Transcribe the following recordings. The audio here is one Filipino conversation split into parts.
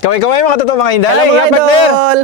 Kaway-kaway mga totoo mga Inday. Hello mga Nga, partner. idol!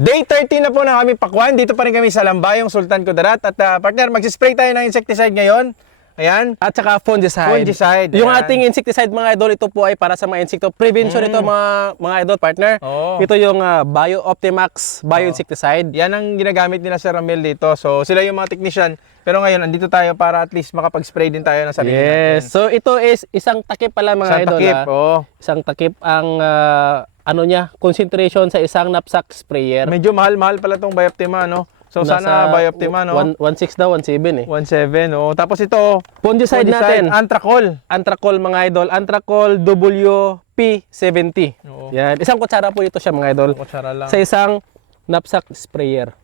Day 13 na po ng aming pakwan. Dito pa rin kami sa Lambayong Sultan Kudarat. At ah, partner, magsispray tayo ng insecticide ngayon. Ayan. At saka fungicide. Fungicide, Yung ayan. ating insecticide mga idol, ito po ay para sa mga insekto. Prevention ito mga mga idol partner. Mm. Oo. Ito yung uh, Bio Optimax Bioinsecticide. Yan ang ginagamit nila Sir Ramel dito. So, sila yung mga technician. Pero ngayon, andito tayo para at least makapag-spray din tayo ng sarili Yes. natin. So ito is isang takip pala mga Sa idol. takip, ah. oh. Isang takip ang ah, ano niya, concentration sa isang knapsack sprayer. Medyo mahal-mahal pala tong Bioptima, no? So, sana Bioptima, no? 1.6 daw, 1.7 eh. 1.7, oh. Tapos ito, Fungicide, fungicide, natin. Antracol. Antracol mga idol. Antracol WP70. Oo. Yan. Isang kutsara po ito siya mga idol. Kutsara lang. Sa isang knapsack sprayer.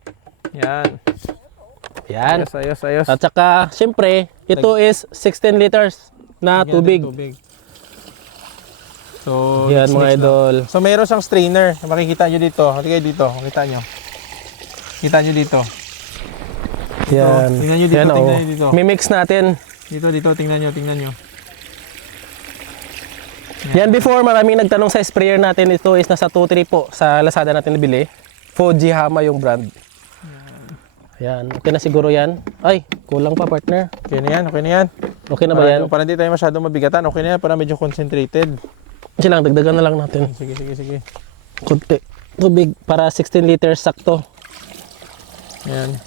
Yan. Yan. Ayos, ayos, ayos. At saka, syempre, ito is 16 liters na tubig. tubig. So, Yan mga lang. idol. So, mayroon siyang strainer. Makikita nyo dito. Halika dito. Makita nyo. Kita nyo dito. Yan. tingnan nyo dito, Yan, tingnan oh. nyo dito. Mimix natin. Dito, dito. Tingnan nyo, tingnan nyo. Yan before, maraming nagtanong sa sprayer natin. Ito is nasa 2.3 po sa Lazada natin nabili. Fuji Hama yung brand. Yan. Okay na siguro yan. Ay, kulang pa partner. Okay na yan, okay na yan. Okay na ba para, yan? Para hindi tayo masyadong mabigatan. Okay na yan, para medyo concentrated. Sige lang, dagdagan na lang natin. Sige, sige, sige. Kunti. Tubig para 16 liters sakto. Yan.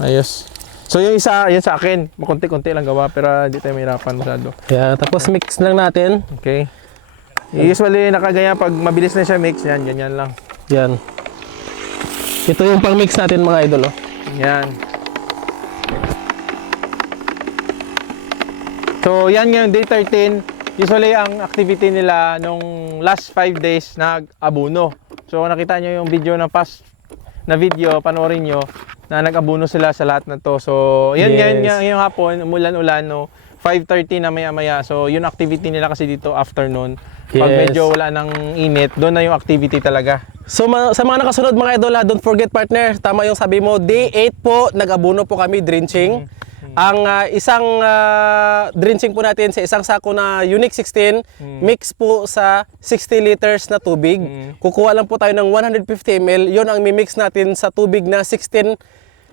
Ayos. So yung isa, yan sa akin. Makunti-kunti lang gawa, pero hindi tayo mahirapan masyado. Yan. Tapos mix lang natin. Okay. Usually, nakagaya pag mabilis na siya mix, yan, ganyan lang. Yan. Ito yung pang mix natin mga idol. Oh. Yan. So, yan nga yung day 13. Usually, ang activity nila nung last 5 days nag-abuno. So, kung nakita nyo yung video ng past na video, panoorin nyo, na nag-abuno sila sa lahat na to. So, yan Yes. ngayon nga ngayong hapon, umulan-ulan, no, 5.30 na maya-maya. So, yun activity nila kasi dito afternoon. Pag Yes. medyo wala ng init, doon na yung activity talaga. So ma- sa mga nakasunod mga idol, ha, don't forget partner, tama yung sabi mo, day 8 po, nag-abuno po kami drenching. Ang ah, isang ah, drenching po natin sa isang sako na Unique 16, mix po sa 60 liters na tubig. Kukuha lang po tayo ng 150 ml, yun ang mimix natin sa tubig na 16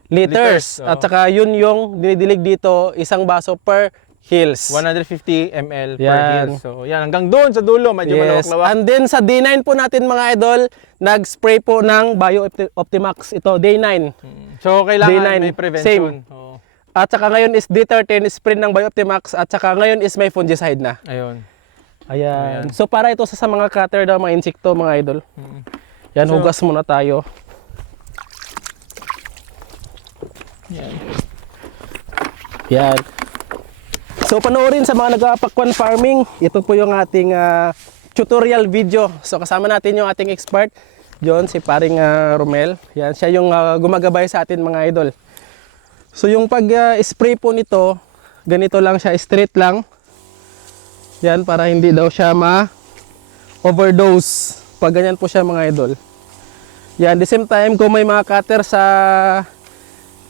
liters. Liters. At saka yun yung dinidilig dito, isang baso per hills. 150 ml per Yan. hill. So, yan. Hanggang doon sa dulo, medyo Yes. malawak-lawak. And then sa day 9 po natin mga idol, nag-spray po ng Bio Opti- Optimax. Ito, day 9. So, kailangan Day nine, may prevention. same. Oo. At saka ngayon is day 13, spray ng Bio Optimax. At saka ngayon is may fungicide na. Ayun. Ayan. So para ito sa, sa mga cutter daw, mga insekto, mga idol. Mm. Yan, So- hugas muna tayo. Yan. Yan. So panoorin sa mga nag-apakwan farming, ito po yung ating ah, tutorial video. So kasama natin yung ating expert, John, si paring ah, Romel. Yan, siya yung ah, gumagabay sa atin mga idol. So yung pag-spray po nito, ganito lang siya, straight lang. Yan, para hindi daw siya ma-overdose. Pag ganyan po siya mga idol. Yan, the same time, kung may mga cutter sa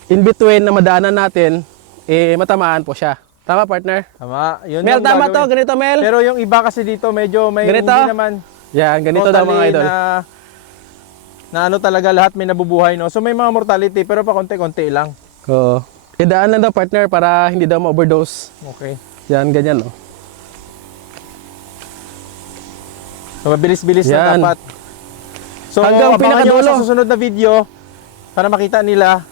in between na madaanan natin, eh matamaan po siya. Tama partner? Tama. Yun Mel, tama to, gagawin. ganito Mel. Pero yung iba kasi dito, medyo may Ganito? hindi naman Yan, ganito daw mga idol. Na, na ano talaga lahat may nabubuhay. No? So, may mga mortality, pero pa konti-konti lang. Oo. Idaan lang daw partner para hindi daw ma-overdose. Okay. Yan, ganyan oh. So, mabilis-bilis na Yan. dapat. So, Hanggang abangan nyo pinakadulo. sa susunod na video para makita nila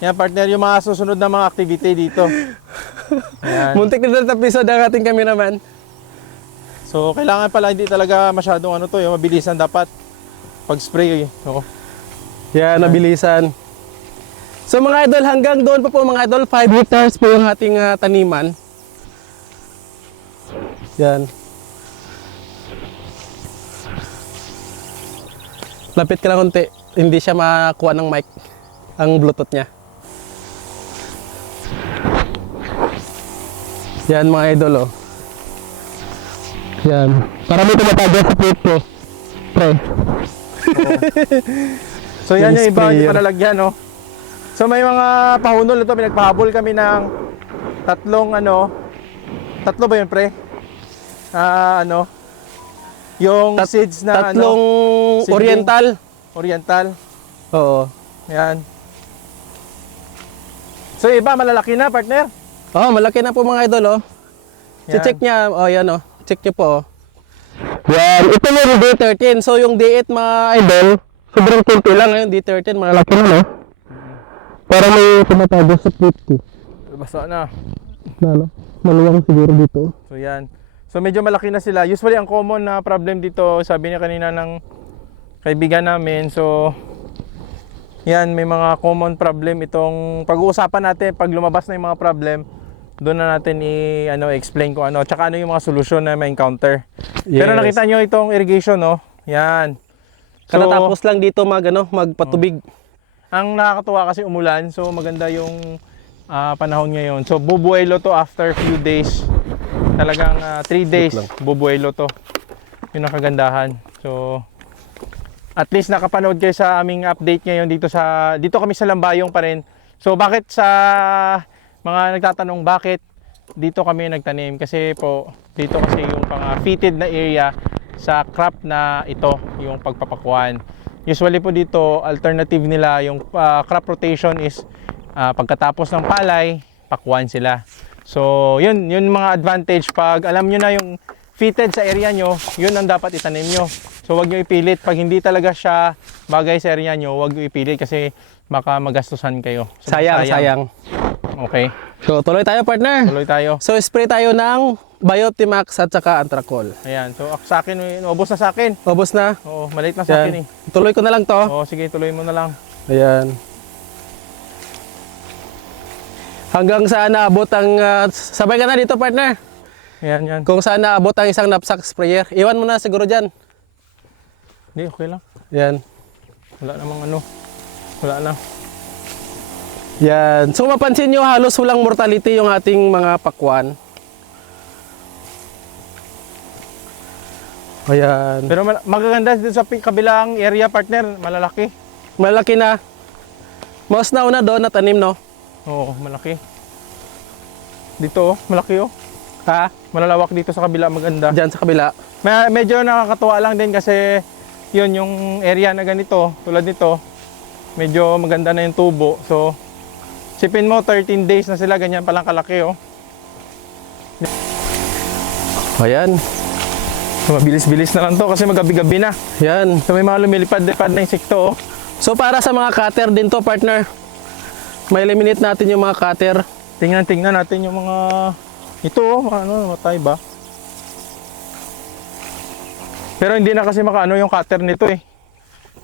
yan, partner, yung mga susunod na mga activity dito. Yan. Muntik na na episode ang ating cameraman. So, kailangan pala hindi talaga masyadong ano to, yung mabilisan dapat pag-spray. So, Yan, nabilisan. So mga idol, hanggang doon pa po mga idol, 5 hectares po yung ating ah, taniman. Yan. Lapit ka lang konti, hindi siya makakuha ng mic ang bluetooth niya. Yan mga idol oh. Yan. Para may tumatago sa puwit ko. Pre. so yan yung iba, hindi sprayer. pa nalagyan, no? So may mga pahunol ito, pinagpahabol kami ng tatlong ano, tatlo ba yun pre? Ah, ano, yung seeds na Tatlong ano, seedling. oriental. oriental. Oo. Yan. So iba malalaki na partner. Oh, malaki na po mga idol, oh. Yan. check niya, oh, yan, oh. Check niyo po, oh. Yan, ito yung D13. So, yung D8 mga idol, sobrang kunti lang ngayon. D13, malaki na, no? Para may tumatago sa 50. Basta na. Lalo, maluwang siguro dito. So yan. So medyo malaki na sila. Usually ang common na problem dito, sabi niya kanina ng kaibigan namin. So yan, may mga common problem itong pag-uusapan natin pag lumabas na yung mga problem. Doon na natin i ano explain kung ano, tsaka ano yung mga solusyon na may encounter. Pero Yes. nakita niyo itong irrigation, no? Yan. So, Katatapos lang dito mag, ano, magpatubig. Ang nakakatuwa kasi umulan, so maganda yung ah, panahon ngayon. So bubuelo to after few days. Talagang 3 days lang. bubuelo to. Yun ang kagandahan. So at least nakapanood kayo sa aming update ngayon dito sa dito kami sa Lambayong pa rin. So bakit sa mga nagtatanong bakit dito kami nagtanim kasi po dito kasi yung pang fitted na area sa crop na ito yung pagpapakuan. Usually po dito alternative nila yung ah, crop rotation is ah, pagkatapos ng palay pakuan sila. So yun yun mga advantage pag alam nyo na yung fitted sa area nyo, yun ang dapat itanim nyo. So wag nyo ipilit pag hindi talaga siya bagay sa area nyo, wag nyo ipilit kasi baka magastusan kayo. So, Sayang, sayang. Okay. So, tuloy tayo, partner. Tuloy tayo. So, spray tayo ng Bioptimax at saka Antracol. Ayan. So sa akin, ubos na sa akin. Ubos na. Oo, maliit na sa akin eh. Tuloy ko na lang to. Oo, sige, tuloy mo na lang. Ayan. Hanggang saan naabot ang... ah, sabay ka na dito, partner. Ayan, yan. Kung saan naabot ang isang knapsack sprayer. Iwan mo na siguro dyan. Hindi, okay lang. Yan. Wala namang ano. Wala na. Yan. So mapansin nyo, halos walang mortality yung ating mga pakwan. Ayan. Pero magaganda dito sa kabilang area, partner. Malalaki. Malaki na. Mas nauna doon na tanim, no? Oo, malaki. Dito, oh, malaki oh. Ha? Malalawak dito sa kabila, maganda. Diyan sa kabila. May, medyo nakakatuwa lang din kasi yun yung area na ganito, tulad nito, medyo maganda na yung tubo. So, sipin mo 13 days na sila, ganyan palang kalaki oh. Ayan. Mabilis-bilis na lang to kasi magabi-gabi na. Yan. So, may mga lumilipad-lipad na insekto oh. So para sa mga cutter din to, partner. May eliminate natin yung mga cutter. Tingnan-tingnan natin yung mga ito oh, ano, matay ba? Pero hindi na kasi makaano yung cutter nito eh.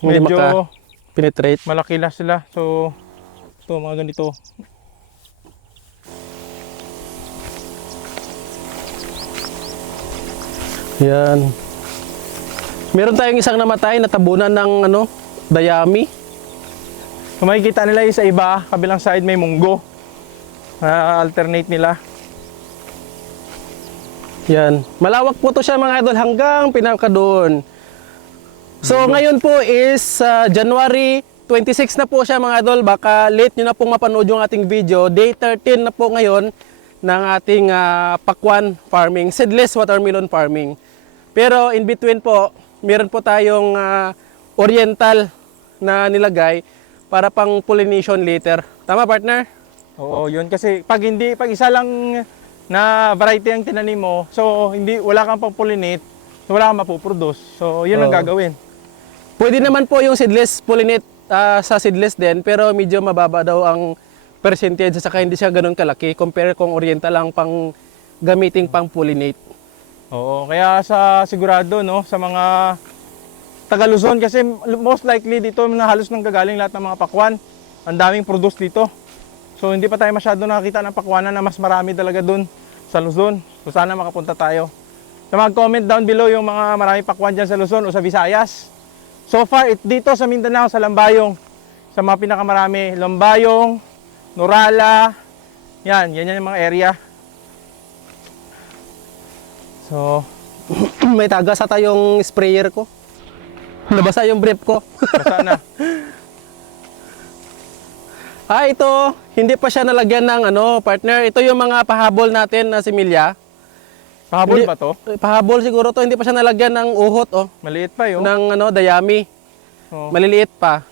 Hindi Medyo maka- Penetrate. malaki na sila. So, ito mga ganito. Yan. Meron tayong isang namatay na tabunan ng ano, dayami. Kung makikita nila yung sa iba, kabilang side may munggo. Ah, alternate nila. Yan. Malawak po to siya mga idol hanggang pinaka doon. So ngayon po is ah, January 26 na po siya mga idol. Baka late nyo na pong mapanood yung ating video. Day 13 na po ngayon ng ating ah, pakwan farming, seedless watermelon farming. Pero in between po, meron po tayong ah, oriental na nilagay para pang pollination later. Tama partner? Oo, yun kasi pag hindi pag isa lang na variety ang tinanim mo, so hindi wala kang pang pollinate, wala kang mapuproduce. So, yun ang Oo. gagawin. Pwede naman po yung seedless pollinate ah, sa seedless din pero medyo mababa daw ang percentage saka hindi siya ganun kalaki compare kung oriental lang pang gamiting pang pollinate. Oo, kaya sa sigurado no sa mga taga Luzon kasi most likely dito na halos nang gagaling lahat ng mga pakwan. Ang daming produce dito. So hindi pa tayo masyado nakakita ng pakwanan na mas marami talaga dun sa Luzon. So sana makapunta tayo. So mag-comment down below yung mga marami pakwan dyan sa Luzon o sa Visayas. So far, it, dito sa Mindanao, sa Lambayong, sa mga pinakamarami, Lambayong, Norala, yan, yan yan yung mga area. So, May tagas sa tayong sprayer ko. Nabasa yung brief ko. basta na. ah, ito, hindi pa siya nalagyan ng ano, partner. Ito yung mga pahabol natin na similya. Pahabol Hindi- ba to? Eh, Pahabol siguro to, hindi pa siya nalagyan ng uhot oh, Maliit pa yun. ng ano, dayami. Oh. Maliliit pa.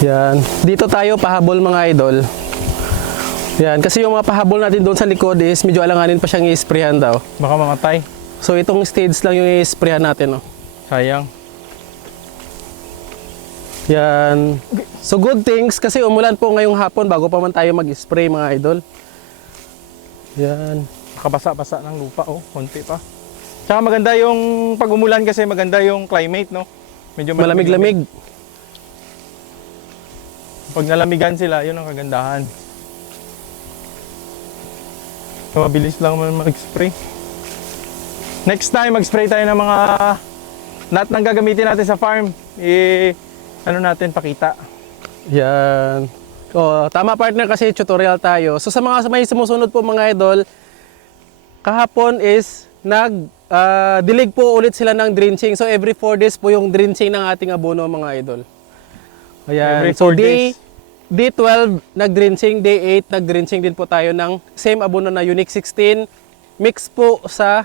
Yan. Dito tayo pahabol mga idol. Yan, kasi yung mga pahabol natin doon sa likod is medyo alanganin pa siyang i-sprayhan daw. Baka mamatay. So itong stage lang yung i-sprayhan natin. Oh. Sayang. Yan. So good things kasi umulan po ngayong hapon bago pa man tayo mag-spray mga idol. Yan. Nakabasa-basa ng lupa, oh. Konti pa. Tsaka maganda yung pag umulan kasi maganda yung climate, no? Medyo Malamig-lamig. Pag nalamigan sila, yun ang kagandahan. So, mabilis lang man mag-spray. Next time, mag-spray tayo ng mga lahat ng gagamitin natin sa farm. I, ano natin, pakita. Yan. Oh, tama partner kasi tutorial tayo. So sa mga may sumusunod po mga idol, kahapon is nag ah, dilig po ulit sila ng drenching. So every 4 days po yung drenching ng ating abono mga idol. Ayan. Every so four day days. day 12 nag-drenching, day 8 nag-drenching din po tayo ng same abono na Unique 16 mix po sa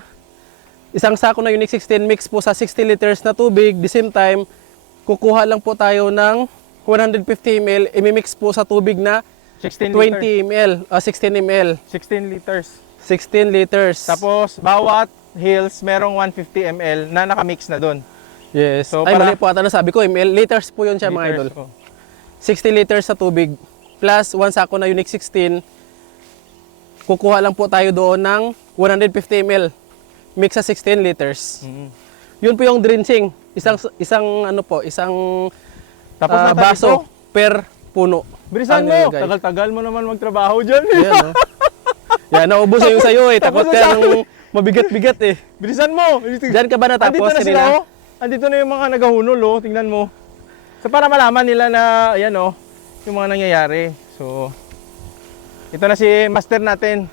isang sako na Unique 16 mix po sa 60 liters na tubig. The same time, kukuha lang po tayo ng 150 ml, imimix po sa tubig na 16 20 liters. ml, ah, 16 ml, 16 liters. 16 liters. Tapos, bawat hills, merong 150 ml na nakamix na doon. yes. So, Ay, para- mali po ata nasabi ko, ml, liters po yun siya mga idol. Liters, oh. 60 liters sa tubig plus 1 sako na Unique 16. Kukuha lang po tayo doon ng 150 ml mix sa 16 liters. Mm. Yun po yung drenching. Isang isang ano po, isang Tapos nata baso dito, per puno. Bilisan Ano mo! Tagal-tagal mo naman magtrabaho dyan. Yan, no? Yan, naubos na yung sa'yo eh. Takot Tapos ka ng mabigat-bigat eh. Bilisan mo! Diyan ka ba natapos Andito na sila, kanina? oh. Andito na yung mga nagahunol, oh. Tingnan mo. So, para malaman nila na, ayan, oh, yung mga nangyayari. So, ito na si master natin.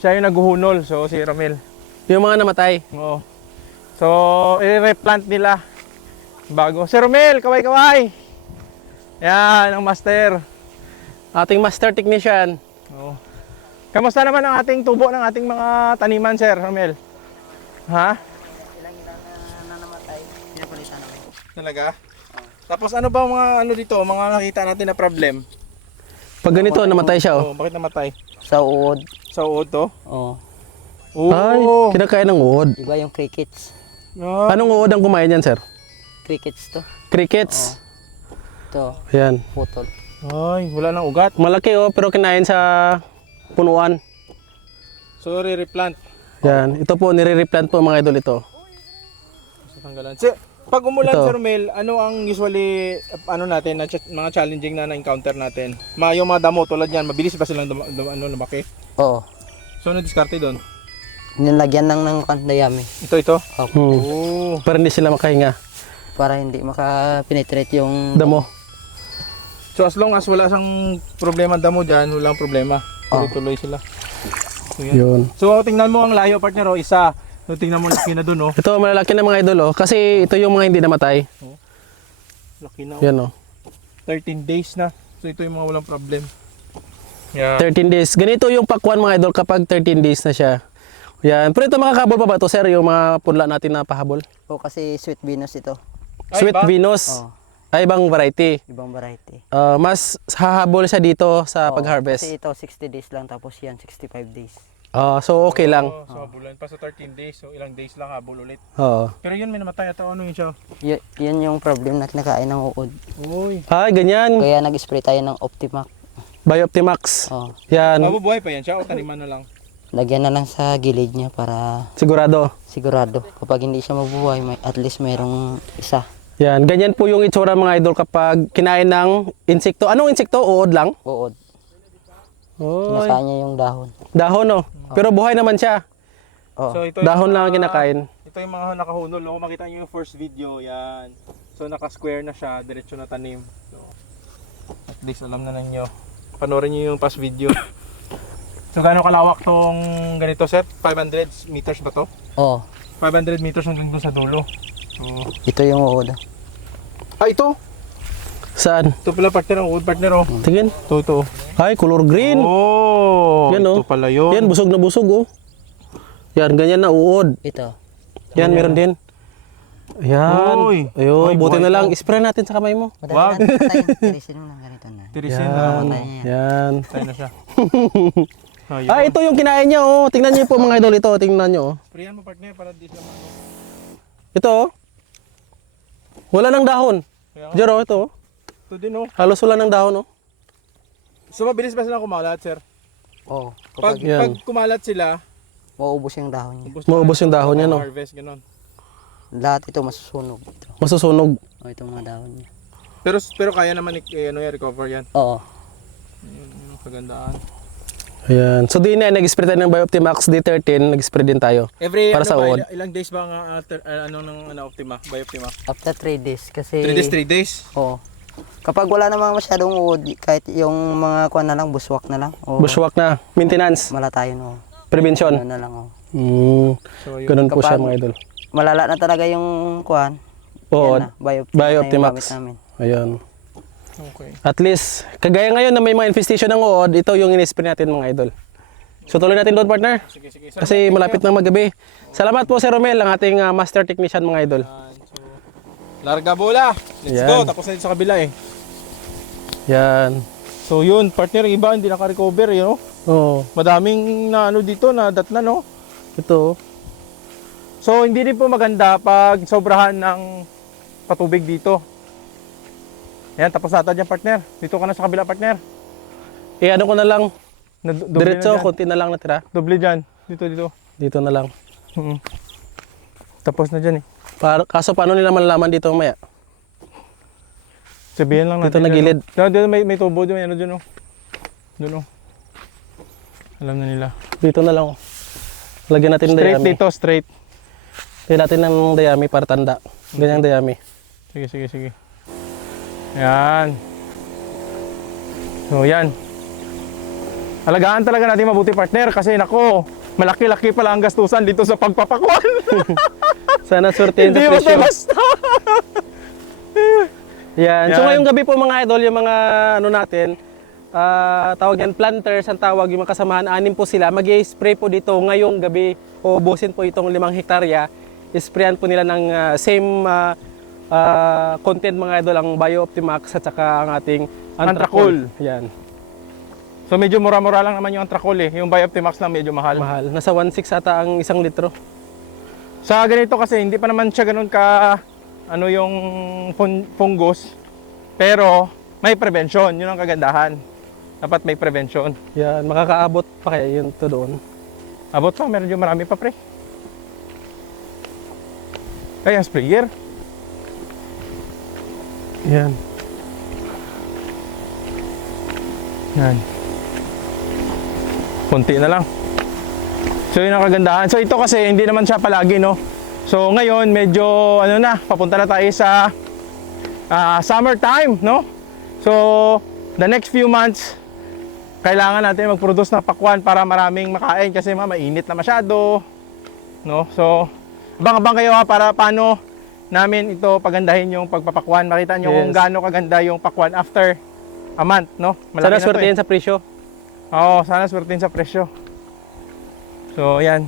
Siya yung naghuhunol. So, si Romel. Yung mga namatay. Oo. So, i-replant nila. Bago. Si Romel, kaway-kaway! Yan, ang master. Ating master technician. Oo. Kamusta naman ang ating tubo ng ating mga taniman, Sir Romel? Ha? Talaga? Tapos ano ba mga ano dito, mga nakita natin na problem? Pag ganito, namatay siya oh. Oo, bakit namatay? Sa uod. Sa uod to? Oh. Oo. Ay, kinakain ng uod. Iba yung crickets. Ah, Anong uod ang kumain yan, sir? Crickets to. Crickets. Ito, Yan. putol. Ay, wala nang ugat. Malaki oh, pero kinain sa punuan. So, re-replant. Yan. Ito po, nire-replant po mga idol ito. Sa tanggalan. Si, pag umulan, Ito. Sir Romel, ano ang usually, ano natin, na ch- mga challenging na na-encounter natin? Ma, yung mga damo, tulad yan, mabilis ba silang dum- dum- ano, lumaki? Oo. So, ano diskarte doon? Nilagyan lang ng kandayami. Ito, ito? Opo. Hmm. Oo. Para hindi sila makahinga. Para hindi maka-penetrate yung... Damo. So as long as wala sang problema damo dyan, walang problema. Oh. Tuloy-tuloy sila. So, yun. Yun. so tingnan mo ang layo partner oh, isa. So tingnan mo laki na dun oh. Ito, malalaki na mga idol oh. Kasi ito yung mga hindi namatay. Laki na oh. Yan oh. 13 days na. So ito yung mga walang problem. Yeah. 13 days. Ganito yung pakwan mga idol kapag 13 days na siya. Yan. Pero ito makakabol pa ba to sir? Yung mga punla natin na pahabol? Oo, kasi sweet Venus ito. Ay, Sweet ba? Venus. Oo. Ay, ibang variety. Ibang variety. Ah, mas hahabol siya dito sa Oo, pag-harvest. Kasi ito 60 days lang tapos yan 65 days. Ah, so okay lang. Oh, so habulan pa sa 13 days. So ilang days lang habol ulit. Oo. Pero yun may namatay ata ano yun siya. Y- yun yung problem na kinakain ng uod. Uy. Ay, ganyan. Kaya nag-spray tayo ng Optimac. Bioptimax. Oh. Yan. Mabubuhay pa yan siya o taniman na lang. Lagyan na lang sa gilid niya para Sigurado. sigurado. Kapag hindi siya mabuhay, may, at least mayroong isa. Yan. Ganyan po yung itsura mga idol kapag kinain ng insekto. Anong insekto? Uod lang? Uod. Oh, Kinakain niya yung dahon. dahon oh. Pero buhay naman siya. Oh. So ito Dahon lang ang kinakain. Ito yung mga nakahunol. Oh, makita niyo yung first video. Yan. So naka-square na siya. Diretso na tanim. So, at least alam na ninyo. Panoorin niyo yung past video. so gaano kalawak tong ganito set? 500 meters ba to? Oh, 500 meters hanggang doon sa dulo. So, ito yung uod. Ah ito. Saan? Ito pala partner. Ang wood partner oh. Tingin. Ito, ito. Ay, color green. Oh, Yan, oh. ito pala yun. Yan, busog na busog oh. Yan, ganyan na uod. Ito. Yan, meron din. Ayan. Uy. Ayun, Uy, buti na lang. Spray natin sa kamay mo. Patayin. Tirisin mo lang ganito na. Tirisin Yan. na. Niya. Yan. Tayo na siya. Ah, ito yung kinain niya, oh. Tingnan niyo po mga idol ito. Tingnan niyo, oh. Sprayan mo partner para di siya. Ito, oh. Wala ng dahon. Kaya. Jero, ito, oh. Ito din oh. Halos wala ng dahon, oh. So mabilis ba sila kumalat sir? Oo. Pag, Kapag Yan. pag kumalat sila, mauubos yung dahon niya. ubos Maubos yung dahon niya, no? Harvest, ganun. Lahat ito masusunog. Ito. Masusunog. O itong mga dahon niya. Pero pero kaya naman i- ano yan, recover yan. Oo. Yun, yun ang kagandaan. Ayan. So, di na, nag-spray tayo ng Bioptimax D13. Nag-spray din tayo. Every Para ano sa ba, uod. ilang, days ba ang uh, alter, uh, ano ng ano Optima, by Optima? After 3 days kasi... 3 days, 3 days. Oo. Kapag wala namang masyadong uod, kahit yung mga kuan na lang, buswak na lang. O Bushwalk na. Maintenance. Mala tayo no. Prevention. Ano na lang oh. Mm. So yun. Ganun po siya, Kapag- mga idol. Malala na talaga yung kuan. Oo. Yan na, Bio- Bioptimax. na yung gamit namin. Ayan. Okay. At least, kagaya ngayon na may mga infestation ng uod, ito yung in-spray natin mga idol. So tuloy natin doon partner. Sige, sige. Kasi malapit na magabi. Salamat po Sir Romel, ang ating ah, master technician mga idol. Yan, so, larga bola. Let's Yan. go. Tapos na dito sa kabila eh. Yan. So yun, partner, yung iba hindi naka-recover, you know? Oo. Madaming na ano dito, na dat na, no? Ito. So hindi din po maganda pag sobrahan ng patubig dito. Yan, tapos natin dyan, partner. Dito ka na sa kabila, partner. Eh ano ko na lang, Na, diretso, na dyan. konti na lang natira. Doble dyan. Dito, dito. Dito na lang. Mm. Tapos na dyan eh. Para, kaso paano nila malalaman dito mamaya? Sabihin lang Dito natin. na gilid. No, dito may, may tubo doon. Ano dyan, oh. Doon, oh. Alam na nila. Dito na lang. oh. Lagyan natin ng Straight dayami. dito, straight. Lagyan natin ng dayami para tanda. Ganyang dayami. Sige, sige, sige. Yan. So, yan. Alagaan talaga natin mabuti partner kasi nako, malaki-laki pala ang gastusan dito sa pagpapakwan. Sana swertein Hindi sa presyo. to basta. Yan. So ngayong gabi po mga idol, yung mga ano natin, ah, tawag yan planters, ang tawag yung mga kasamahan, anim po sila. mag spray po dito ngayong gabi, uubusin po itong limang hektarya. Sprayan po nila ng ah, same ah, ah, content mga idol, ang Bio-Optimax at saka ang ating Antracol. Antracol. Yan, So medyo mura-mura lang naman yung Antracol eh. Yung Bioptimax lang medyo mahal. mahal. Nasa 1.6 ata ang isang litro. Sa ganito kasi hindi pa naman siya ganun ka ano yung fun- fungus. Pero may prevention, yun ang kagandahan. Dapat may prevention. Yan, makakaabot pa kaya yun to doon. Abot pa, meron yung marami pa pre. Kaya sprayer. Yan. Yan. Kunti na lang. So yun ang kagandahan. So ito kasi hindi naman siya palagi no. So ngayon medyo ano na, papunta na tayo sa ah, summertime no. So the next few months kailangan natin mag-produce ng pakwan para maraming makain kasi ma mainit na masyado. No? So abang-abang kayo ha para paano namin ito pagandahin yung pagpapakwan. Makita nyo kung Yes. gaano kaganda yung pakwan after a month, no? Sana na to eh. sa presyo. Oo, sana swertein sa presyo. So, yan.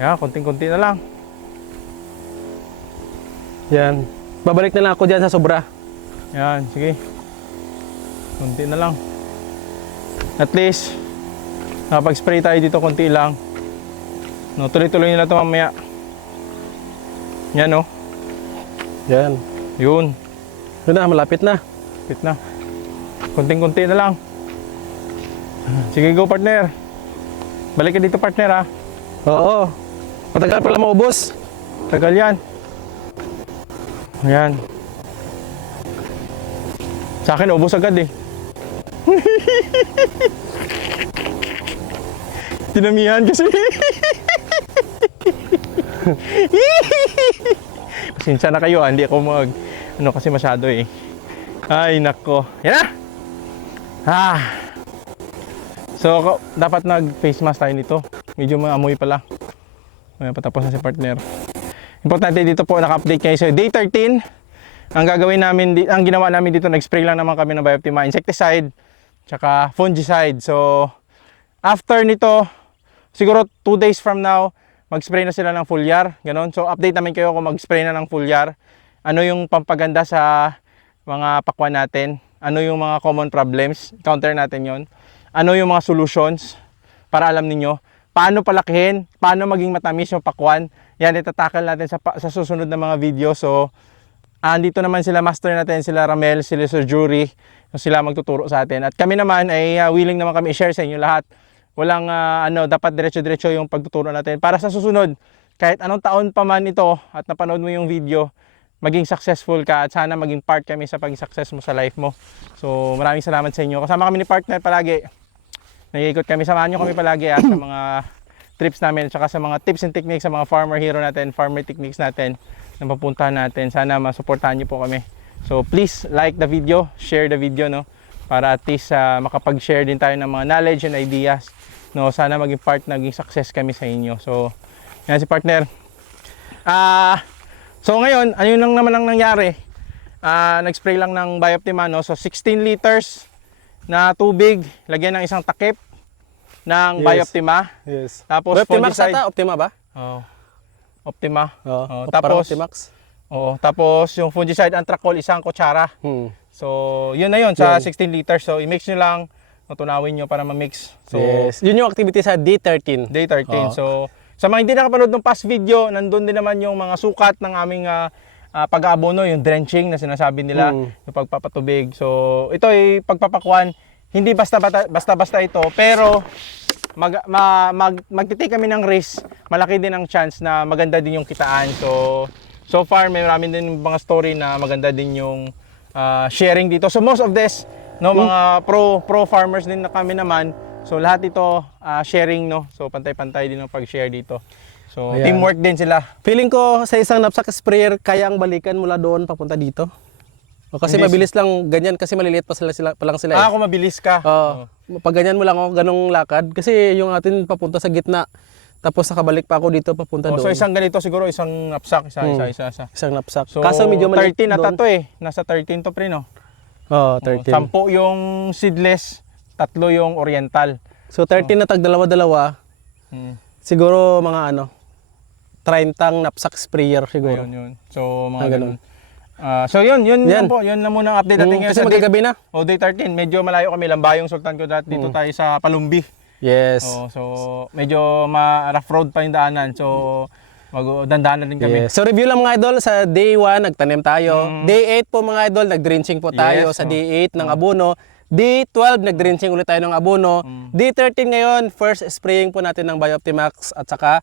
Yan, konting-konti na lang. Yan. Babalik na lang ako dyan sa sobra. Yan, sige. Konti na lang. At least, nakapag-spray tayo dito konti lang. No, tuloy-tuloy nila ito mamaya. Yan, no? Yan. Yun. Yun na, malapit na. Pit na. Konting-konti na lang. Sige, go partner. Balik ka dito partner ha. Oo. Matagal pala maubos. Tagal yan. Ayan. Sa akin, ubos agad eh. Tinamihan kasi. Pasensya na kayo, ah. hindi ako mag... Ano kasi masyado eh. Ay, nako. Yan na! Ah! So, dapat nag-face mask tayo nito. Medyo maamoy pala. May patapos na si partner. Importante dito po, naka-update kayo sa day 13. Ang gagawin namin, ang ginawa namin dito, nag-spray lang naman kami ng Bioptima insecticide, tsaka fungicide. So, after nito, siguro 2 days from now, mag-spray na sila ng foliar, ganon. So update namin kayo kung mag-spray na ng foliar. Ano yung pampaganda sa mga pakwan natin, ano yung mga common problems, counter natin yon. Ano yung mga solutions para alam ninyo paano palakihin, paano maging matamis yung pakwan. Yan, itatakal natin sa, sa susunod na mga video. So, andito naman sila master natin, sila Ramel, sila Sir Jury, sila magtuturo sa atin. At kami naman ay ah, willing naman kami i-share sa inyo lahat. Walang ah, ano, dapat diretso-diretso yung pagtuturo natin. Para sa susunod, kahit anong taon pa man ito at napanood mo yung video, maging successful ka at sana maging part kami sa paging success mo sa life mo. So maraming salamat sa inyo. Kasama kami ni partner palagi. Nag-iikot kami, samahan nyo kami palagi ah, sa mga trips namin at saka sa mga tips and techniques sa mga farmer hero natin, farmer techniques natin na papuntahan natin. Sana masuportahan nyo po kami. So please like the video, share the video no para at least ah, makapag-share din tayo ng mga knowledge and ideas. No, sana maging part naging success kami sa inyo. So yan si partner. Ah, so ngayon, ano yun lang naman ang nangyari? Ah, nag-spray lang ng Bioptima no. So 16 liters na tubig, lagyan ng isang takip ng Yes. Bioptima. Yes. Tapos Optimax fungicide. ata? Optima ba? Oh. Optima. Oo. Oh, O, parang tapos Optimax. Oo, tapos yung fungicide anthracol isang kutsara. Hmm. So, yun na yun sa Yun. 16 liters. So, i-mix nyo lang, matunawin nyo para ma-mix. So, yes. Yun yung activity sa D13. day 13. Oo. So, sa mga hindi nakapanood ng past video, nandun din naman yung mga sukat ng aming ah, ah, pag-aabono, yung drenching na sinasabi nila, Mm. yung pagpapatubig. So, ito ay pagpapakuan. Hindi basta-basta basta-basta ito, pero mag, ma, mag, magtitake kami ng risk, malaki din ang chance na maganda din yung kitaan. So, so far, may marami din mga story na maganda din yung ah, sharing dito. So, most of this, no, mga pro pro farmers din na kami naman. So, lahat ito ah, sharing, no. So, pantay-pantay din ang pag-share dito. So, Ayan. teamwork din sila. Feeling ko sa isang knapsack sprayer kaya ang balikan mula doon papunta dito. O, kasi Hindi. mabilis lang ganyan kasi maliliit pa sila, sila pa lang sila. eh. Ah, kung mabilis ka. Oo. pag ganyan mo lang ako ganong lakad kasi yung atin papunta sa gitna tapos nakabalik pa ako dito papunta Oh, doon. so, isang ganito siguro, isang knapsack, isa, isa, isa, isa. Isang knapsack. So, Kaso medyo maliit 13 na doon. to eh. Nasa 13 to pre, no? Oo, Oh, 13. Sampo yung seedless, tatlo yung oriental. So 13 na tag dalawa-dalawa, Hmm. siguro mga ano 30 knapsack sprayer siguro. Ayun yun. So, mga Ah, ganun. ganun. Ah, so, yun. Yun Yan. lang po. Yun na muna ang update natin Mm, ngayon. kasi magagabi na. Oh, day 13. Medyo malayo kami. Lambayong Sultan Kudarat. Dito tayo sa Palumbi. Yes. Oh, so, medyo ma-rough road pa yung daanan. So, mag-dandanan din kami. Yes. So review lang mga idol, sa day 1 nagtanim tayo. Day 8 po mga idol, nag-drenching po tayo Mm. Yes, sa oh. day 8 ng abono. Day 12 nag-drenching ulit tayo ng abono. Mm. Day 13 ngayon, first spraying po natin ng Bioptimax at saka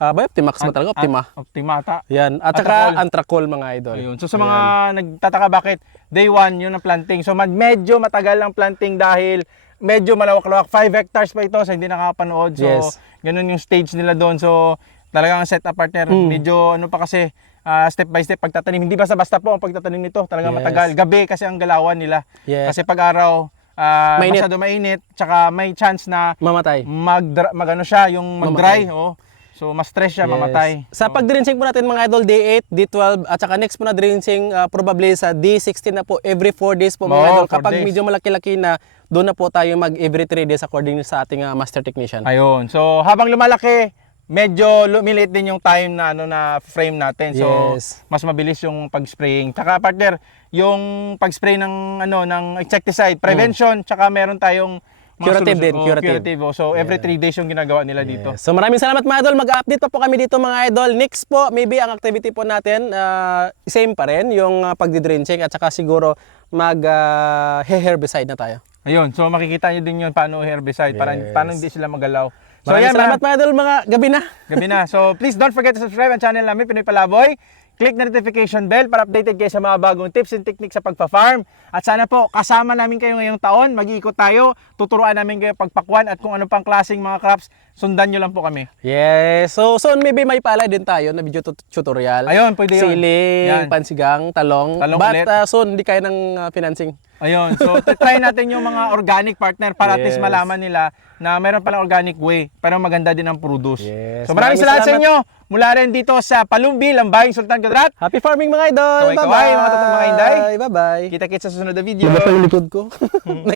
ah, Bioptimax ba talaga? Optima. At- Optimata. Yan. At saka Anthracol mga idol. Ayun. So sa mga nagtataka bakit day 1 yun ang planting. So medyo matagal ang planting dahil medyo malawak-lawak. 5 hectares pa ito sa hindi nakapanood. So Yes. ganun yung stage nila doon. So talagang set up partner. Hmm. Medyo ano pa kasi ah, step by step pagtatanim. Hindi basta-basta po ang pagtatanim nito. Talagang Yes. matagal. Gabi kasi ang galawan nila. Yes. Kasi pag araw ah, Mainit. masyado mainit. Tsaka may chance na Mamatay. mag, magano siya, yung mag-dry. Oh. So mas stress siya, Yes. mamatay. Sa pag-drenching po natin mga idol, day 8, day 12, at saka next po na drenching ah, probably sa day 16 na po, every 4 days po mga Oo, idol. Kapag days. medyo malaki-laki na, doon na po tayo mag every 3 days according sa ating ah, master technician. Ayun. So, habang lumalaki, medyo lumiliit din yung time na ano na frame natin. So, Yes. mas mabilis yung pag-spraying. Tsaka partner, yung pag-spray ng ano ng insecticide, prevention, tsaka meron tayong Curative din, oh, curative. oh. So, every 3 days yung ginagawa nila dito. Yes. So maraming salamat mga idol. Mag-update pa po kami dito mga idol. Next po, maybe ang activity po natin, ah, same pa rin, yung uh, pagdi-drenching at saka siguro mag-herbicide na tayo. Ayun. So, makikita nyo din yun paano herbicide, para Yes. paano hindi sila magalaw. So, Maraming ayan, salamat mga idol, mga gabi na. Gabi na. So, please don't forget to subscribe ang channel namin, Pinoy Palaboy. Click na notification bell para updated kayo sa mga bagong tips and techniques sa pagpa-farm. At sana po, kasama namin kayo ngayong taon. Mag-iikot tayo, tuturuan namin kayo pagpakwan at kung ano pang klaseng mga crops, sundan nyo lang po kami. Yes. So soon maybe may palay din tayo na video tut- tutorial. Ayun, pwede yun. Siling, Yan. pansigang, talong. Talong But ulit. ah, soon, hindi kaya ng ah, financing. Ayun. So, try natin yung mga organic partner para at least Yes. malaman nila na meron palang organic way, pero maganda din ang produce. Yes. So, maraming, Maraming salamat, sa salamat. inyo. Mula rin dito sa Palumbi, Lambayang Sultan Kudarat. Happy farming mga idol! Kaway-kaway, mga totoong mga inday. Bye-bye! Kita-kits sa susunod na video. Iba pa yung likod ko.